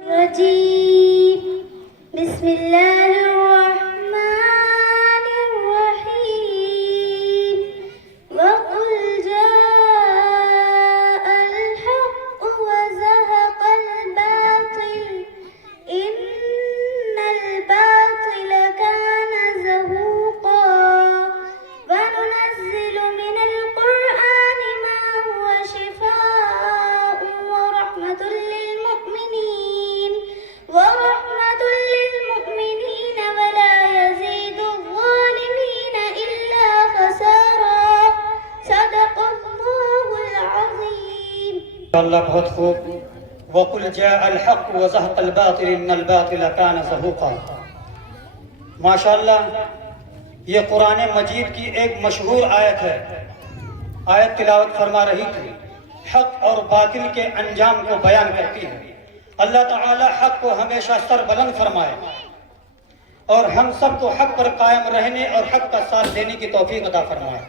الرجيم بسم الله الرحمن الرحيم وقل جاء الحق وزهق الباطل إن الباطل كان زهوقا وننزل من القرآن ما هو شفاء ورحمة للمؤمنين ولا يزيد الظالمين إلا خسارا صدق الله العظيم अल्लाह बहुत खूब वकुल जाअल हक़ व ज़हक़ल बातिल इन्नल बातिल कान ज़हूक़ा। माशाअल्लाह, ये कुरान मजीद की एक मशहूर आयत है। आयत तिलावत फरमा रही थी, हक़ और बातिल के अंजाम को बयान करती है। अल्लाह ताला हक़ को हमेशा सरबुलंद फरमाए और हम सबको हक़ पर कायम रहने और हक़ का साथ देने की तौफीक अता फरमाए।